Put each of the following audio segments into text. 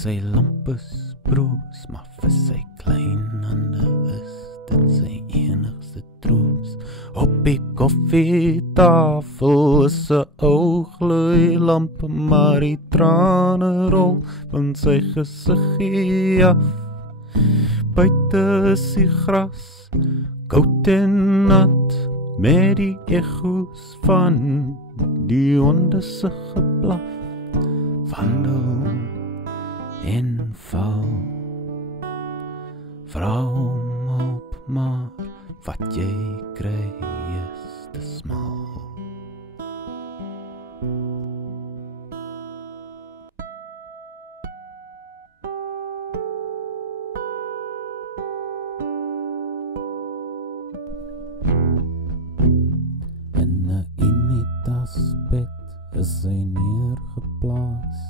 sy lamp is broos, maar vir sy klein hande is dit sy enigste troos. Op die koffietafel is 'n ou gloeilamp, maar die trane rol van sy gesiggie af. Buite is die gras koud en nat, met die echo's van die honde se geblaf. Wandel en val, vra hom op, maar wat jy kry is te smal. In 'n unitasbed is hy neergeplaas.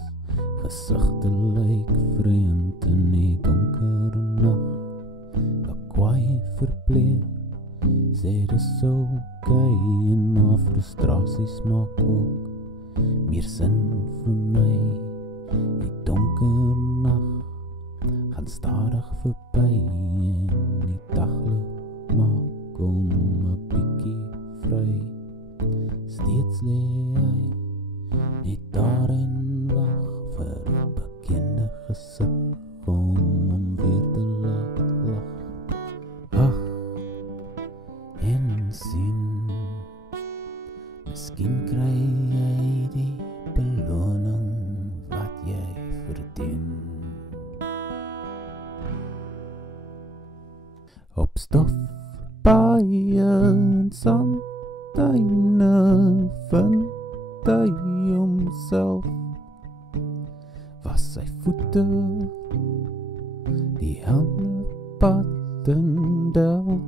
Gesigte lyk vreemd in die donker nag. 'n Kwaai verpleeg sê dis okay, en haar frustrasies maak ook meer sin vir my. Die donker nag gaan stadig verby, en die daglig maak hom 'n bietjie vry. Steeds lê hy net daar en wag vir 'n bekende gesig om hom weer te laat lag. Ag, en sien, miskien kry jy die beloning wat jy verdien. Op stof, paaie en sandtuine vind hy homself. Was sy voete die helme pad in Delf.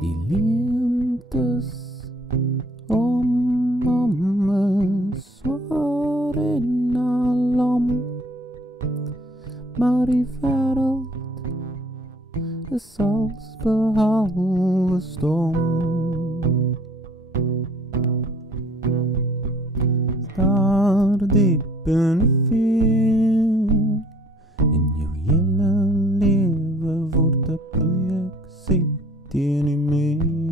Die leemtes om swaar en alam, maar die wêreld is als behalwe stom. Daar diep in die vuur, en jou hele lewe word 'n projeksie teen die muur.